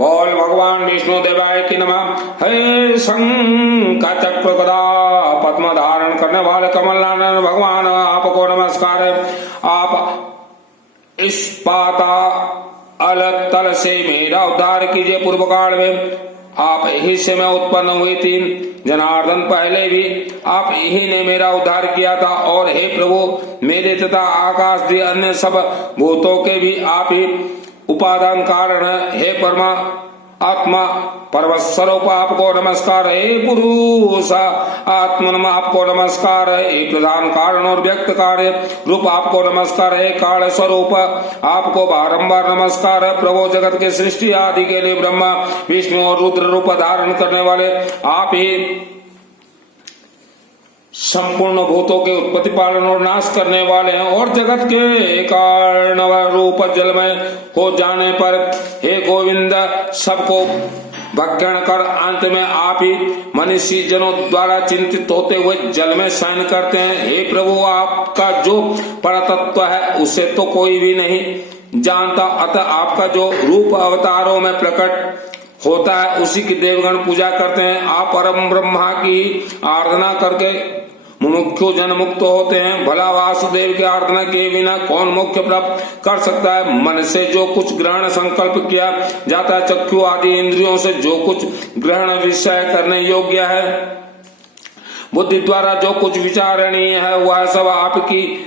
बोल भगवान विष्णु देवाय की नमः। हे शंख चक्र गदा पद्म धारण करने वाले कमलनयन भगवान आपको नमस्कार है। आप इस पाताल तल से मेरा उद्धार कीजिए। पूर्व काल में आप ही से मैं उत्पन्न हुई थी जनार्दन, पहले भी आप ही ने मेरा उद्धार किया था। और हे प्रभु, मेरे तथा आकाश दी अन्य सब भूतों के भी आप ही उपादान कारण है। हे परमा आत्मा पर्वत स्वरूप आपको नमस्कार है। हे पुरुष आत्मन आपको नमस्कार है। हे प्रधान कारण और व्यक्त कार्य रूप आपको नमस्कार है। काल स्वरूप आपको बारंबार नमस्कार है। प्रभु, जगत के सृष्टि आदि के लिए ब्रह्मा विष्णु और रुद्र रूप धारण करने वाले आप ही संपूर्ण भूतों के उत्पत्ति पालन और नाश करने वाले हैं। और जगत के कारण रूप जलमय हो जाने पर हे गोविंद सबको भक्षण कर अंत में आप ही मनुष्य जनों द्वारा चिंतित होते हुए जल में शयन करते हैं। हे प्रभु, आपका जो परतत्व है उसे तो कोई भी नहीं जानता, अतः आपका जो रूप अवतारों में प्रकट होता है उसी की देवगण पूजा करते हैं। आप परम ब्रह्मा की आराधना करके मुमुक्षु जन मुक्त होते हैं। भला वासुदेव की आराधना के बिना कौन मोक्ष प्राप्त कर सकता है। मन से जो कुछ ग्रहण संकल्प किया जाता है, चक्षु आदि इंद्रियों से जो कुछ ग्रहण विषय करने योग्य है, बुद्धि द्वारा जो कुछ विचारणीय है, वह सब आपकी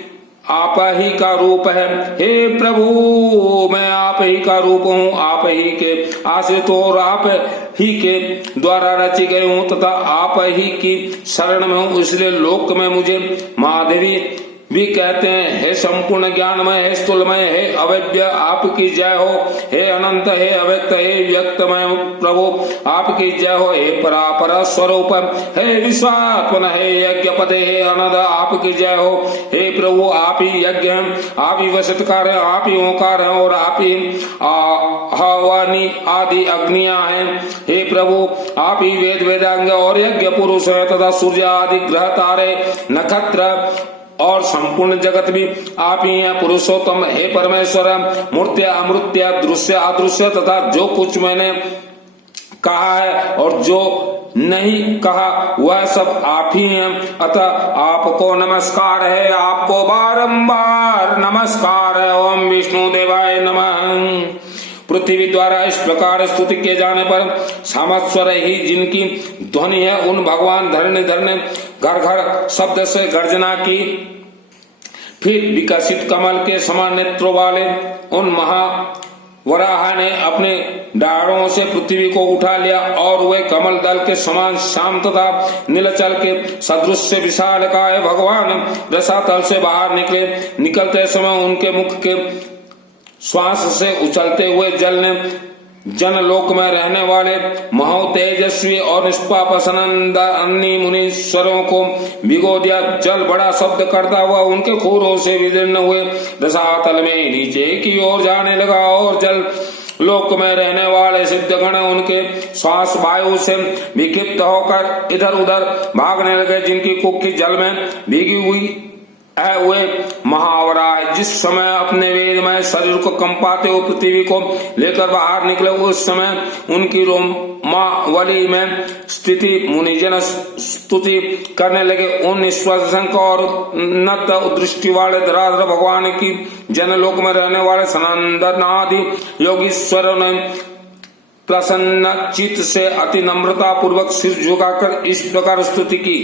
आप ही का रूप है। हे प्रभु, मैं आप ही का रूप हूँ, आप ही के आश्रित और आप ही के द्वारा रची गई हूँ तथा आप ही की शरण में हूँ, इसलिए लोक में मुझे माधवी भी कहते हैं। हे संपूर्ण ज्ञानमय, हे स्थूलमय, हे अवैध, आपकी जय हो। हे अनंत, हे अव्यक्त, हे व्यक्तमय प्रभु, आपकी जय हो। हे परापर स्वरूप, हे विश्वात्मन, हे यज्ञ पदे, हे अनंत, आपकी जय हो। हे प्रभु, आप ही यज्ञ हैं, आप ही वसतकार हैं, आप ही ओंकार हैं और आप ही हवानी आदि अग्नियां हैं। हे प्रभु, आप ही वेद वेदांग और यज्ञ पुरुष है तथा सूर्य आदि ग्रह तारे नक्षत्र और संपूर्ण जगत भी आप ही हैं। पुरुषोत्तम, हे परमेश्वर, मूर्त्य अमृत्य, दृश्य अदृश्य तथा जो कुछ मैंने कहा है और जो नहीं कहा वह सब आप ही हैं। अतः आपको नमस्कार है, आपको बारंबार नमस्कार है। ओम विष्णु देवाय नमः। पृथ्वी द्वारा इस प्रकार स्तुति किए जाने पर सामस्वर ही जिनकी ध्वनि है, उन भगवान धरने ने घर घर शब्द से गर्जना की। फिर विकसित कमल के समान नेत्रों वाले उन महावराह ने अपने डारों से पृथ्वी को उठा लिया और वे कमल दल के समान शाम तथा नीलचल के सदृश से विशाल काय भगवान रसातल से बाहर निकले। निकलते समय उनके मुख के श्वास से उछलते हुए जल ने जनलोक में रहने वाले महो तेजस्वी और निष्पाप सनंद अन्य मुनीश्वरों को भिगो दिया। जल बड़ा शब्द करता हुआ उनके खूरों से विदीर्ण हुए रसातल में नीचे की ओर जाने लगा और जल लोक में रहने वाले सिद्धगण उनके श्वास वायु से विक्षिप्त होकर इधर उधर भागने लगे। जिनकी कुक्की जल में भीगी हुई है वे महावराह जिस समय अपने वेदमय शरीर को कंपाते हुए पृथ्वी को लेकर बाहर निकले, उस समय उनकी रोमावली में स्थिति मुनिजन स्तुति करने लगे। उन निष्वशंक और नत दृष्टि वाले धराधर भगवान की जनलोक में रहने वाले सनंदनादि योगीश्वर ने प्रसन्न चित्त से अति नम्रता पूर्वक सिर झुकाकर इस प्रकार स्तुति की।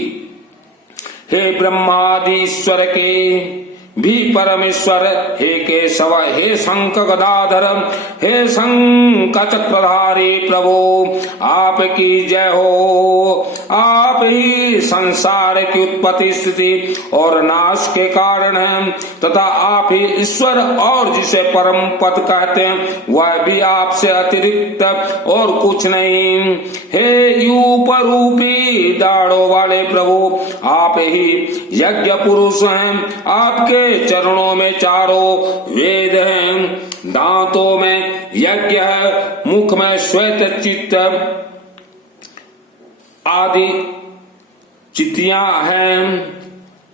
हे ब्रह्मादीश्वर के भी परमेश्वर, हे केशव, हे शंख गदाधर, हे शंख चक्रधारी प्रभु, आपकी जय हो। आप ही संसार की उत्पत्ति स्थिति और नाश के कारण हैं तथा आप ही ईश्वर और जिसे परम पद कहते हैं वह भी आपसे अतिरिक्त और कुछ नहीं। हे यूप रूपी दाढ़ों वाले प्रभु, आप ही यज्ञ पुरुष हैं। आपके चरणों में चारों वेद हैं, दांतों में यज्ञ है, मुख में श्वेत चित्त आदि चितियां हैं,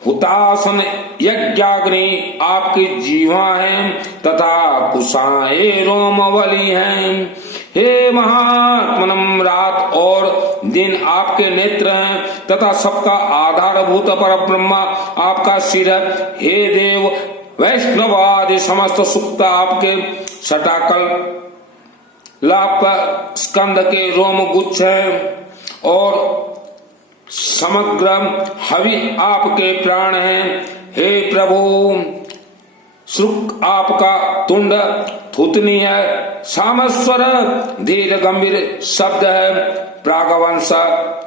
हुतासन यज्ञाग्नि आपकी जीवा हैं तथा कुशाएं रोमवली हैं। हे महात्मनम, रात और दिन आपके नेत्र हैं तथा सबका आधारभूत पर ब्रह्मा आपका सिर है। हे देव वैष्णवादि समस्त सुक्त आपके सटाकल लाप स्कंद के रोम गुच्छ हैं और समग्र हवि आपके प्राण हैं। हे प्रभु, श्रुक आपका तुंड थुतनी है, सामस्वर धीर गंभीर शब्द है, प्रागवंश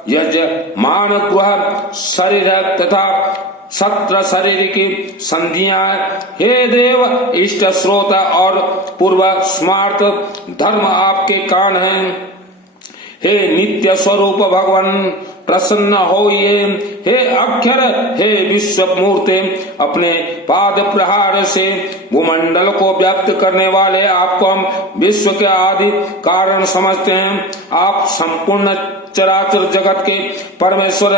यज मान गृह शरीर तथा सत्र शरीर की संधियां। हे देव इष्ट स्रोत और पूर्व स्मार्त धर्म आपके कान हैं। हे नित्य स्वरूप भगवान प्रसन्न होइए। हे अक्षर, हे विश्व मूर्ति, अपने पाद प्रहार से भूमंडल को व्याप्त करने वाले आपको हम विश्व के आदि कारण समझते हैं। आप संपूर्ण चराचर जगत के परमेश्वर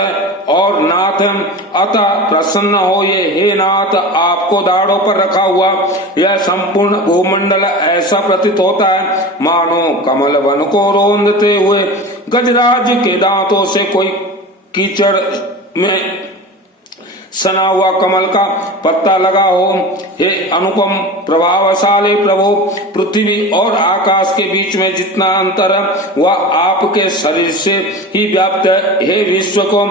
और नाथ हैं, अतः प्रसन्न होइए। हे नाथ, आपको दाढ़ों पर रखा हुआ यह संपूर्ण भूमंडल ऐसा प्रतीत होता है मानो कमल वन को रोंदते हुए गजराज के दांतों से कोई कीचड़ में सना हुआ कमल का पत्ता लगा हो। हे अनुपम प्रभावशाली प्रभु, पृथ्वी और आकाश के बीच में जितना अंतर है वह आपके शरीर से ही व्याप्त है। हे विश्व को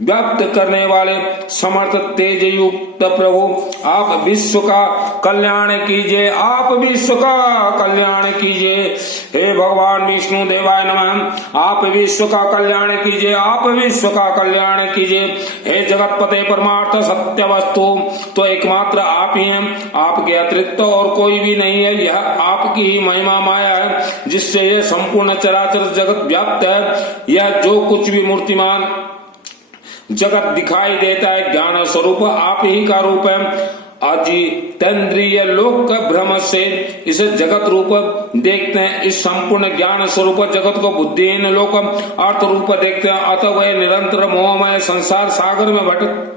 व्याप्त करने वाले समर्थ तेज युक्त प्रभु, आप विश्व का कल्याण कीजिए, आप विश्व का कल्याण कीजिए। हे भगवान विष्णु देवाय नमः, आप विश्व का कल्याण कीजिए, आप विश्व का कल्याण कीजिए। हे जगतपते परमार्थ सत्य वस्तु, तो एकमात्र आप ही हैं, आपके अतिरिक्त और कोई भी नहीं है। यह आपकी ही महिमा माया है जिससे यह संपूर्ण चराचर जगत व्याप्त है। यह जो कुछ भी मूर्तिमान जगत दिखाई देता है ज्ञान स्वरूप आप ही का रूप है। अजितेंद्रिय लोक भ्रम से इस जगत रूप देखते हैं, इस संपूर्ण ज्ञान स्वरूप जगत को बुद्धिहीन लोक अर्थ रूप देखते हैं, अतः वह निरंतर मोहमय संसार सागर में भटक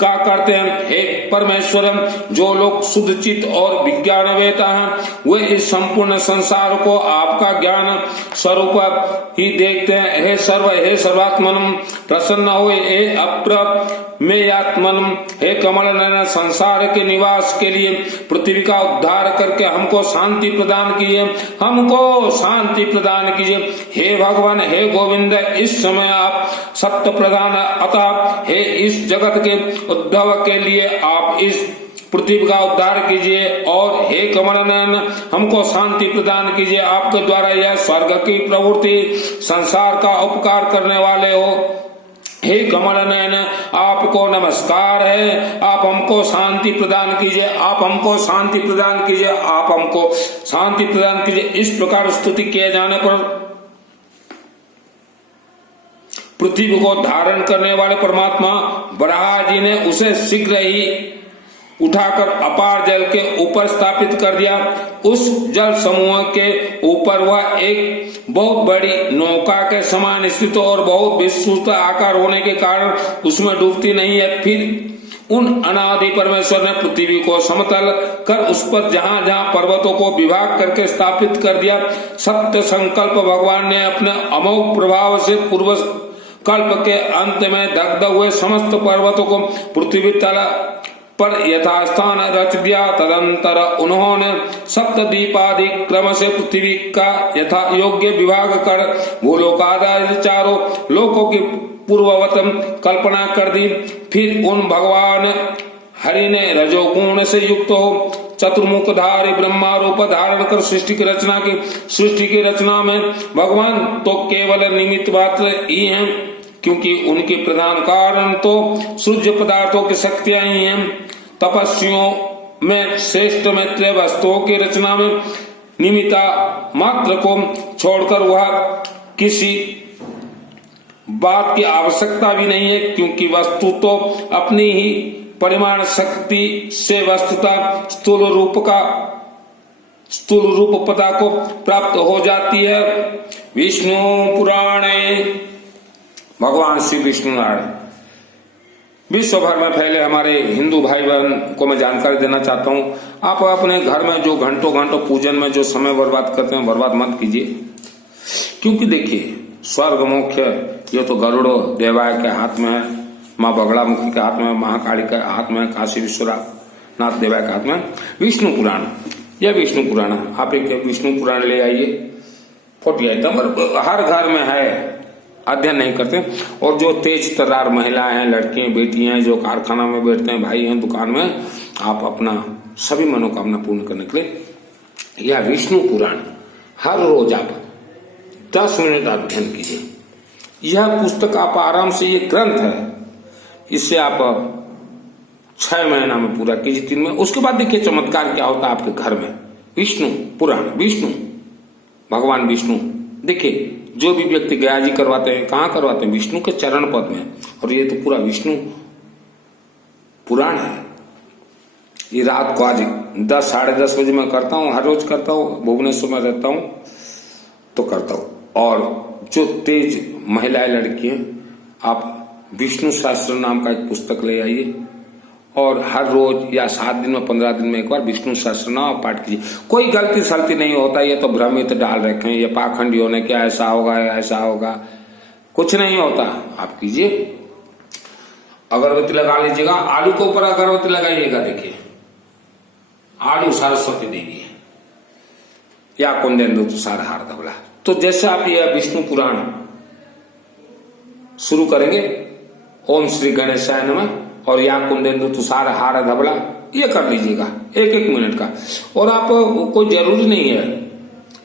का करते हैं। हे परमेश्वर, जो लोग शुद्ध चित्त और विज्ञान वेता हैं वे इस संपूर्ण संसार को आपका ज्ञान स्वरूप ही देखते हैं। हे सर्वात्मन प्रसन्न हो। हे अप्रमेयात्मन, हे कमल नयन, संसार के निवास के लिए पृथ्वी का उद्धार करके हमको शांति प्रदान कीजिए, हमको शांति प्रदान कीजिए। हे भगवान, हे गोविंद, इस समय आप सत्य प्रदान, अतः हे इस जगत के उद्भव के लिए आप इस पृथ्वी का उद्धार कीजिए और हे कमल नयन हमको शांति प्रदान कीजिए। आपके द्वारा यह स्वर्ग की प्रवृत्ति संसार का उपकार करने वाले हो। हे कमल नयन, आपको नमस्कार है, आप हमको शांति प्रदान कीजिए, आप हमको शांति प्रदान कीजिए, आप हमको शांति प्रदान कीजिए। इस प्रकार स्तुति किए जाने पर पृथ्वी को धारण करने वाले परमात्मा बराह जी ने उसे शीघ्र ही उठाकर अपार जल के ऊपर स्थापित कर दिया। उस जल समूह के ऊपर वह एक बहुत बड़ी नौका के समान स्थित और बहुत विस्तृत आकार होने के कारण उसमें डूबती नहीं है। फिर उन अनादि परमेश्वर ने पृथ्वी को समतल कर उस पर जहां जहां पर्वतों को विभाग करके स्थापित कर दिया। सत्य संकल्प भगवान ने अपने अमोघ प्रभाव से पूर्व कल्प के अंत में दग्ध हुए समस्त पर्वतों को पृथ्वी तल पर यथास्थान रच दिया। तदंतर उन्होंने सप्तद्वीपादि क्रम से पृथ्वी का यथा योग्य विभाग कर भूलोकादि चारों लोकों की पूर्ववत कल्पना कर दी। फिर उन भगवान हरि ने रजोगुण से युक्त हो चतुर्मुखधारी ब्रह्मा रूप धारण कर सृष्टि की रचना में भगवान तो केवल निमित्त मात्र ही हैं, क्योंकि उनके प्रधान कारण तो सूर्य पदार्थों की शक्तियां ही हैं। तपस्वियों में श्रेष्ठ मैत्रेय वस्तुओं की रचना में निमित्ता मात्र को छोड़कर वह किसी बात की आवश्यकता भी नहीं है, क्योंकि वस्तु तो अपनी ही परिमाण शक्ति से वस्तुता स्थूल रूप पता को प्राप्त हो जाती है। विष्णु पुराणे भगवान श्री विष्णु नारायण। विश्व भर में फैले हमारे हिंदू भाई बहन को मैं जानकारी देना चाहता हूँ, आप अपने घर में जो घंटों घंटों पूजन में जो समय बर्बाद करते हैं, बर्बाद मत कीजिए। क्योंकि देखिए, स्वर्ग मोक्ष ये तो गरुड़ो देवाय के हाथ में है, माँ बगड़ामुखी के हाथ में, महाकाली के हाथ में, काशी विश्वनाथ देवाय के हाथ में। विष्णु पुराण, यह विष्णु पुराण है। आप एक विष्णु पुराण ले आइए, 40 आइटम, और हर घर में है, अध्ययन नहीं करते। और जो तेज तर्रार महिलाएं हैं, लड़कियां, बेटियां हैं, जो कारखाना में बैठते हैं, भाई हैं दुकान में, आप अपना सभी मनोकामना पूर्ण करने के लिए यह विष्णु पुराण हर रोज आप 10 मिनट अध्ययन कीजिए। यह पुस्तक आप आराम से, ये ग्रंथ है, इससे आप 6 महीना में पूरा कीजिए, 3 में। उसके बाद देखिए चमत्कार क्या होता है आपके घर में। विष्णु पुराण, विष्णु भगवान विष्णु, देखिए जो भी व्यक्ति गया जी करवाते हैं, कहाँ करवाते हैं? विष्णु के चरण पद में। और ये तो पूरा विष्णु पुराण है। ये रात को आज 10 साढ़े 10 बजे मैं करता हूँ, हर रोज करता हूँ, भुवनेश्वर में रहता हूँ तो करता हूँ। और जो तेज महिलाएं, लड़कियां, आप विष्णु सहस्त्र नाम का एक पुस्तक ले आइए और हर रोज या 7 दिन में, 15 दिन में एक बार विष्णु सहस्त्र नाम पाठ कीजिए। कोई गलती सलती नहीं होता, ये तो भ्रमित डाल रखे हैं, ये पाखंडियों ने, क्या ऐसा होगा, ऐसा होगा, कुछ नहीं होता। आप कीजिए, अगरबत्ती लगा लीजिएगा, आलू के ऊपर अगरबत्ती लगाइएगा। देखिए, आलू सरस्वती देवी या कुंदेंदु तुषार हार धवला। तो जैसे आप ये विष्णु पुराण शुरू करेंगे, ओम श्री गणेशाय नमः और या कुंदेंदु तुषार हार धवला, ये कर लीजिएगा 1-1 मिनट का। और आप, कोई जरूरी नहीं है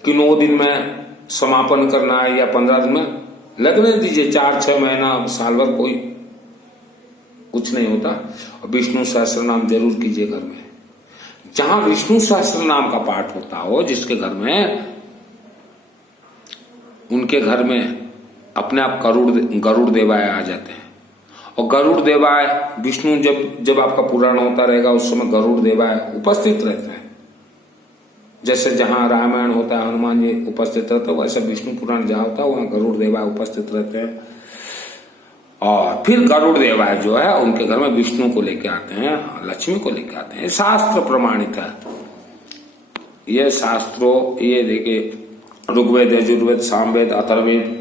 कि 9 दिन में समापन करना है या 15 दिन में, लगने दीजिए, 4-6 महीना, साल भर, कोई कुछ नहीं होता। और विष्णु सहस्त्र नाम जरूर कीजिए घर में। जहां विष्णु सहस्त्र नाम का पाठ होता हो, जिसके घर में, उनके घर में अपने आप गरुड़ देवाय आ जाते हैं। और गरुड़ देवाय, विष्णु जब आपका पुराण होता रहेगा, उस समय गरुड़ देवाय उपस्थित रहते हैं। जैसे जहां रामायण होता है, हनुमान जी उपस्थित रहते हैं, वैसे विष्णु पुराण जहां होता है वहां गरुड़ देवाय उपस्थित रहते हैं। और फिर गरुड़ देवाय जो है, उनके घर में विष्णु को लेके आते हैं, लक्ष्मी को लेके आते हैं। शास्त्र प्रमाणित है, ये शास्त्रों, ये देखिए, ऋग्वेद, यजुर्वेद, सामवेद, अथर्ववेद,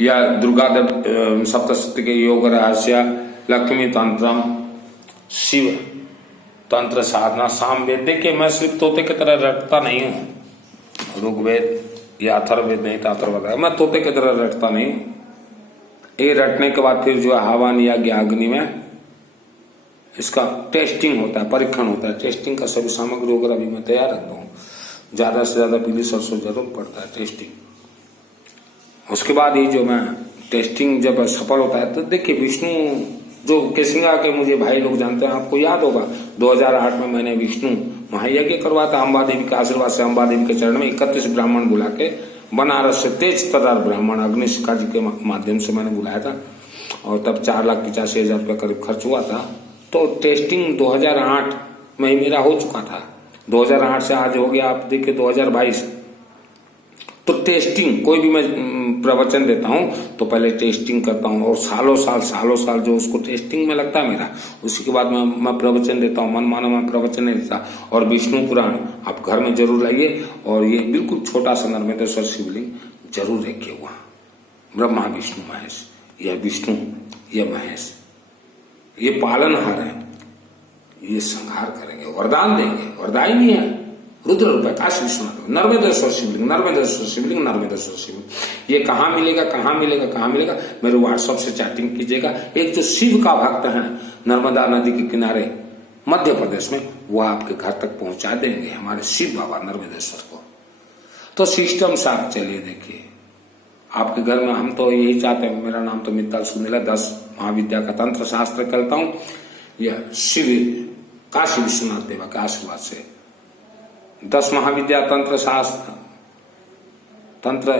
या दुर्गा सप्तशती के योग रहस्य, लक्ष्मी तंत्रम, शिव तंत्र साधना, सामवेद। देखिए, मैं सिर्फ तोते की तरह रटता नहीं हूँ, ऋग्वेद या अथर्ववेद नहीं था, अथर्ववेद, मैं तोते की तरह रटता नहीं। ये रटने के बाद फिर जो हवन या अग्नि में इसका टेस्टिंग होता है, परीक्षण होता है। टेस्टिंग का सभी सामग्री वगैरह भी मैं तैयार रखता हूँ। ज्यादा से ज्यादा पीली सरसों जरूर पड़ता है टेस्टिंग। उसके बाद ये जो मैं टेस्टिंग जब सफल होता है, तो देखिए, विष्णु जो केसिंगा के मुझे भाई लोग जानते हैं, आपको याद होगा 2008 में मैंने विष्णु महायज्ञ करवाया था। अम्बा देवी के आशीर्वाद से, अम्बा देवी के चरण में 31 ब्राह्मण बुला के, बनारस से तेज तर्रार ब्राह्मण अग्निशिखा जी के माध्यम से मैंने बुलाया था। और तब 4,85,000 रुपये करीब खर्च हुआ था। तो टेस्टिंग 2008 में ही मेरा हो चुका था। 2008 से आज हो गया, आप देखिए 2022। तो टेस्टिंग, कोई भी मैं प्रवचन देता हूं तो पहले टेस्टिंग करता हूं, और सालों साल जो उसको टेस्टिंग में लगता है मेरा, उसी के बाद मैं प्रवचन देता हूं। मन मानो मैं प्रवचन नहीं देता। और विष्णु पुराण आप घर में जरूर लाइए। और ये बिल्कुल छोटा सा नर्मदेश्वर शिवलिंग जरूर रखिए वहां। ब्रह्मा विष्णु महेश, यह विष्णु, यह महेश, ये पालनहार है, ये संहार करेंगे, वरदान देंगे। वरदायिनी है, रुद्र रूप है, काशी विश्वनाथ, नर्मदेश्वर शिवलिंग, नर्मदेश्वर शिवलिंग, नर्मदेश्वर शिवलिंग। ये कहाँ मिलेगा, कहाँ मिलेगा, कहाँ मिलेगा? मेरे व्हाट्सएप से चैटिंग कीजिएगा। एक जो शिव का भक्त है नर्मदा नदी के किनारे मध्य प्रदेश में, वो आपके घर तक पहुंचा देंगे, हमारे शिव बाबा नर्मदेश्वर को। तो सिस्टम साथ चलिए। देखिए, आपके घर में हम तो यही चाहते हैं। मेरा नाम तो मित्तल सुनील है, 10 महाविद्या का तंत्र शास्त्र करता हूँ। यह शिव काशी विश्वनाथ देवा के आशीर्वाद से 10 महाविद्या तंत्र शास्त्र। तंत्र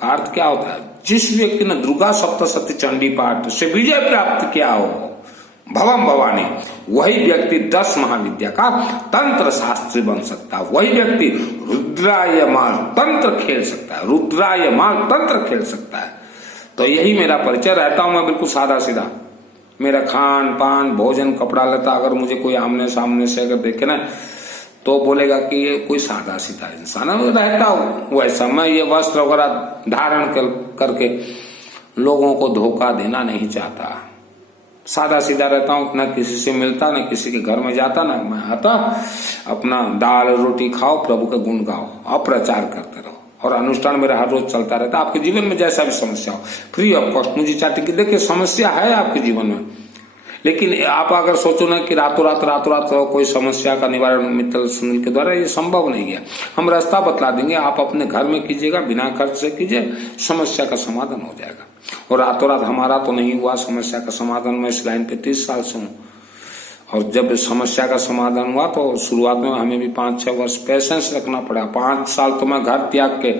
का अर्थ क्या होता है? जिस व्यक्ति ने दुर्गा सप्तशती चंडी पाठ से विजय प्राप्त किया हो, भवम भवानी, वही व्यक्ति 10 महाविद्या का तंत्र शास्त्री बन सकता है। वही व्यक्ति रुद्रायमाल तंत्र खेल सकता है, रुद्रायमाल तंत्र खेल सकता है। तो यही मेरा परिचय रहता हूं मैं, बिल्कुल सादा सीधा। मेरा खान पान भोजन कपड़ा लता अगर मुझे कोई आमने सामने से अगर देखे ना तो बोलेगा कि ये कोई सादा सीधा इंसान है। रहता हूं वैसा, मैं ये वस्त्र वगैरह धारण करके लोगों को धोखा देना नहीं चाहता, सादा सीधा रहता हूं, ना किसी से मिलता ना किसी के घर में जाता, ना मैं आता, अपना दाल रोटी खाओ, प्रभु का गुण गाओ और प्रचार करते रहो, और अनुष्ठान मेरा हर रोज चलता रहता। आपके जीवन में जैसा भी समस्या हो फ्री ऑफ कॉस्ट मुझे चाहती कि देखिए समस्या है आपके जीवन में, लेकिन आप अगर सोचो ना कि रातों रात कोई समस्या का निवारण मित्तल सुनील के द्वारा, ये संभव नहीं है। हम रास्ता बतला देंगे, आप अपने घर में कीजिएगा, बिना खर्च से कीजिए, समस्या का समाधान हो जाएगा। और रातों रात हमारा तो नहीं हुआ समस्या का समाधान, मैं इस लाइन पे 30 साल से हूँ, और जब समस्या का समाधान हुआ तो शुरुआत में हमें भी 5-6 वर्ष पेशेंस रखना पड़ा। 5 साल तो मैं घर त्याग के,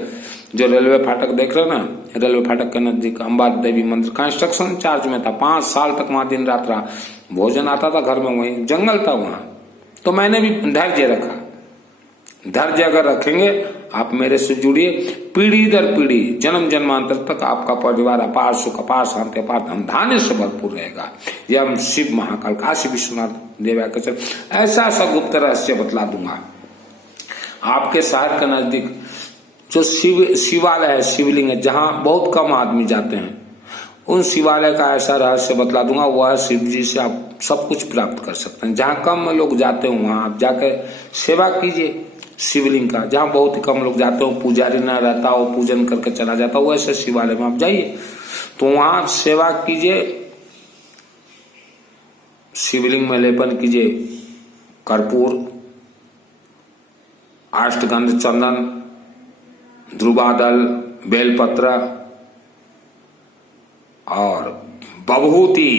जो रेलवे फाटक देख रहे हो ना, रेलवे फाटक के नजदीक अंबा देवी मंदिर कंस्ट्रक्शन चार्ज में था, 5 साल तक वहां दिन रात रहा, भोजन आता था घर में, वहीं जंगल था वहां, तो मैंने भी धैर्य रखा। धैर्य अगर रखेंगे आप मेरे से जुड़िए, पीढ़ी दर पीढ़ी जन्म जन्मांतर तक आपका परिवार अपार सुख अपार शांति अपार धन धान्य से भरपूर रहेगा। यह हम शिव महाकाल काशी विश्वनाथ देवाकर ऐसा गुप्त रहस्य बतला दूंगा। आपके शहर के नजदीक जो शिवालय है, शिवलिंग है, जहां बहुत कम आदमी जाते हैं, उन शिवालय का ऐसा रहस्य बतला दूंगा। वह शिव जी से आप सब कुछ प्राप्त कर सकते हैं। जहां कम लोग जाते हो वहां आप जाकर सेवा कीजिए शिवलिंग का। जहां बहुत ही कम लोग जाते हो, पुजारी ना रहता हो, पूजन करके चला जाता हो, वैसे शिवालय में आप जाइए तो वहां सेवा कीजिए, शिवलिंग में लेपन कीजिए कर्पूर, अष्टगंध चंदन, ध्रुवादल, बेलपत्र और बभूति।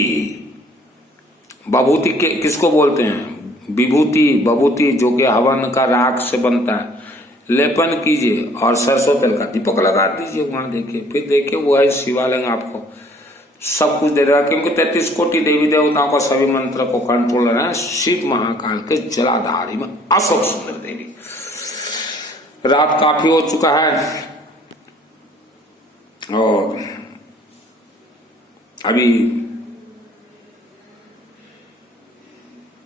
बभूति किसको बोलते हैं? विभूति, बभूति, जो कि हवन का राख से बनता है, लेपन कीजिए और सरसों तेल का दीपक लगा दीजिए वहां। देखिए, फिर देखिए वो है शिवालय आपको सब कुछ दे रहा, क्योंकि 33 कोटि देवी देवताओं का सभी मंत्र को कंट्रोलर है शिव महाकाल के जलाधारी में अशोक सुंदर देवी। रात काफी हो चुका है और अभी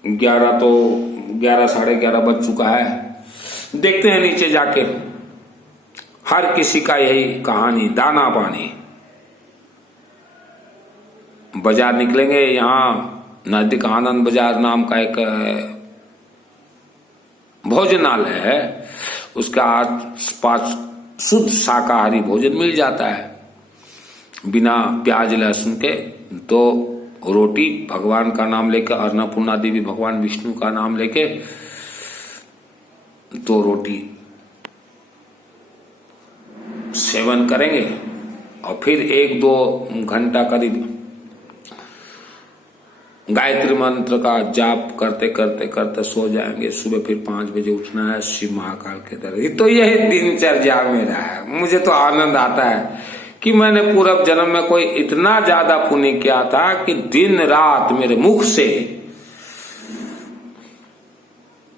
11 साढ़े 11 बज चुका है। देखते हैं नीचे जाके, हर किसी का यही कहानी, दाना पानी। बाजार निकलेंगे, यहाँ नजदीक आनंद बाजार नाम का एक भोजनालय है, उसका आसपास शुद्ध शाकाहारी भोजन मिल जाता है, बिना प्याज लहसुन के। तो रोटी भगवान का नाम लेकर, अन्नपूर्णा देवी भगवान विष्णु का नाम लेके 2 रोटी सेवन करेंगे और फिर 1-2 घंटा करीब गायत्री मंत्र का जाप करते करते करते सो जाएंगे। सुबह फिर 5 बजे उठना है शिव महाकाल के दरबार। तो यही दिनचर्या मेरा है। मुझे तो आनंद आता है कि मैंने पूर्व जन्म में कोई इतना ज्यादा पुण्य किया था कि दिन रात मेरे मुख से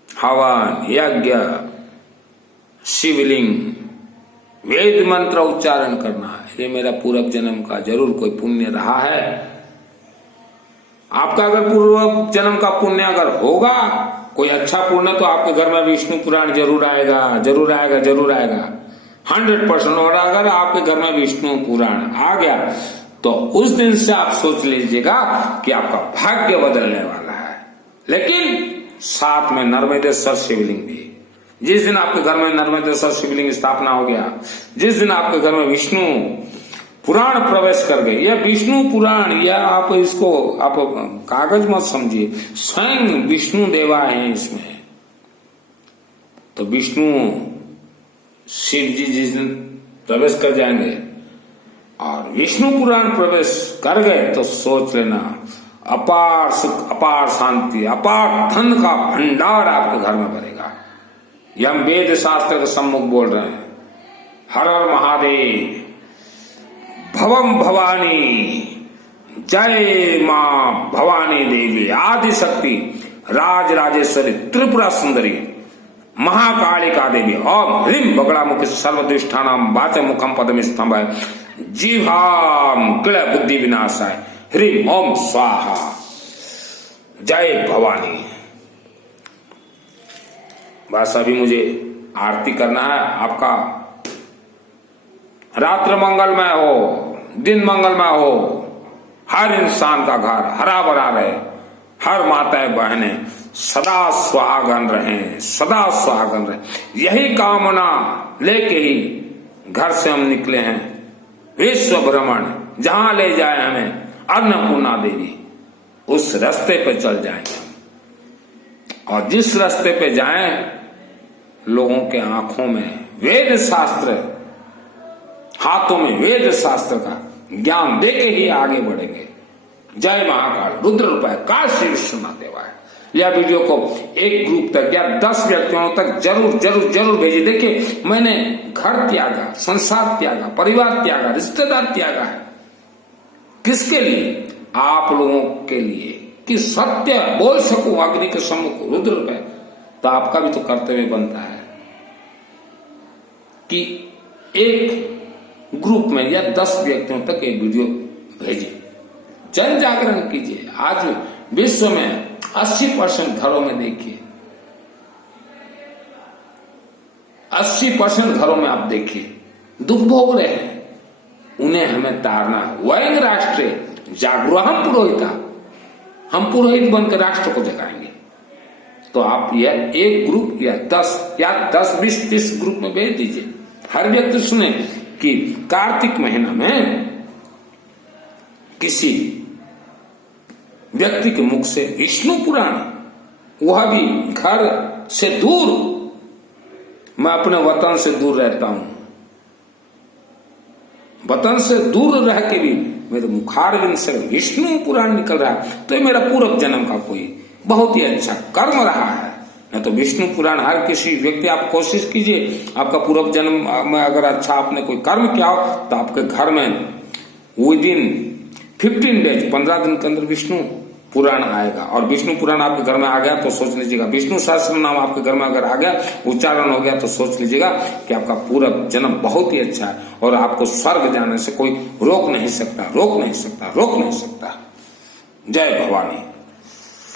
हवन, यज्ञ, शिवलिंग, वेद मंत्र उच्चारण करना है। ये मेरा पूर्व जन्म का जरूर कोई पुण्य रहा है। आपका अगर पूर्व जन्म का पुण्य अगर होगा, कोई अच्छा पुण्य, तो आपके घर में विष्णु पुराण जरूर आएगा, जरूर आएगा, जरूर आएगा 100%। और अगर आपके घर में विष्णु पुराण आ गया तो उस दिन से आप सोच लीजिएगा कि आपका भाग्य बदलने वाला है। लेकिन साथ में नर्मदेश्वर शिवलिंग भी। जिस दिन आपके घर में नर्मदेश्वर शिवलिंग स्थापना हो गया, जिस दिन आपके घर में विष्णु पुराण प्रवेश कर गए, यह विष्णु पुराण, या आप इसको आप कागज मत समझिए, स्वयं विष्णु देवा है इसमें। तो विष्णु शिव जी जिस दिन प्रवेश कर जाएंगे और विष्णु पुराण प्रवेश कर गए तो सोच लेना अपार सुख, अपार शांति, अपार धन का भंडार आपके घर में भरेगा। यह हम वेद शास्त्र के सम्मुख बोल रहे हैं। हर हर महादेव, भवम भवानी, जय मां भवानी देवी, आदि शक्ति, राज राजेश्वरी, त्रिपुरा सुंदरी, महाकालिका देवी। ओम ह्रीं बगड़ामुखी सर्वदुष्टानां वाच मुखम पदम स्तंभ, जीवाम क्ल बुद्धि विनाशाय, ह्रीं ओम स्वाहा। जय भवानी। बस अभी मुझे आरती करना है। आपका रात्र मंगलमय हो, दिन मंगलमय हो, हर इंसान का घर हरा भरा रहे, हर माताएं बहनें सदा सुहागन रहें, सदा सुहागन रहे। यही कामना लेके ही घर से हम निकले हैं विश्व भ्रमण। जहां ले जाए हमें अन्नपूर्णा देवी, उस रास्ते पे चल जाएंगे। और जिस रास्ते पे जाएं, लोगों के आंखों में वेद शास्त्र, हाथों में वेद शास्त्र का ज्ञान देके ही आगे बढ़ेंगे। जय महाकाल, रुद्र रूपाय, काशी विश्वनाथ देवाय। यह वीडियो को एक ग्रुप तक या 10 व्यक्तियों तक जरूर जरूर जरूर भेजिए। देखिए, मैंने घर त्यागा, संसार त्यागा, परिवार त्यागा, रिश्तेदार त्यागा है। किसके लिए? आप लोगों के लिए, कि सत्य बोल सकूं अग्नि के सम्मुख, रुद्र रूपाय। तो आपका भी तो कर्तव्य बनता है कि एक ग्रुप में या 10 व्यक्तियों तक एक वीडियो भेजिए, जन जागरण कीजिए। आज विश्व में 80% घरों में देखिए, 80% घरों में आप देखिए दुख भोग रहे हैं। उन्हें हमें तारना है। वैंग राष्ट्र जागरूक हम पुरोहिता, हम पुरोहित बनकर राष्ट्र को जगाएंगे। तो आप यह एक ग्रुप या 10 या 10, 20, 30 ग्रुप में भेज दीजिए। हर व्यक्ति सुने कि कार्तिक महीना में किसी व्यक्ति के मुख से विष्णु पुराण, वह भी घर से दूर, मैं अपने वतन से दूर रहता हूं, वतन से दूर रह के भी मेरे मुखारविंद से विष्णु पुराण निकल रहा है, तो ये मेरा पूर्व जन्म का कोई बहुत ही अच्छा कर्म रहा है। न तो विष्णु पुराण हर किसी व्यक्ति, आप कोशिश कीजिए, आपका पूर्व जन्म में अगर अच्छा आपने कोई कर्म किया हो तो आपके घर में विदिन 15 डेज, 15 दिन के अंदर विष्णु पुराण आएगा। और विष्णु पुराण आपके घर में आ गया तो सोच लीजिएगा, विष्णु सहस्त्र नाम आपके घर में अगर आ गया, उच्चारण हो गया, तो सोच लीजिएगा कि आपका पूरा जन्म बहुत ही अच्छा है और आपको स्वर्ग जाने से कोई रोक नहीं सकता, रोक नहीं सकता, रोक नहीं सकता। जय भवानी।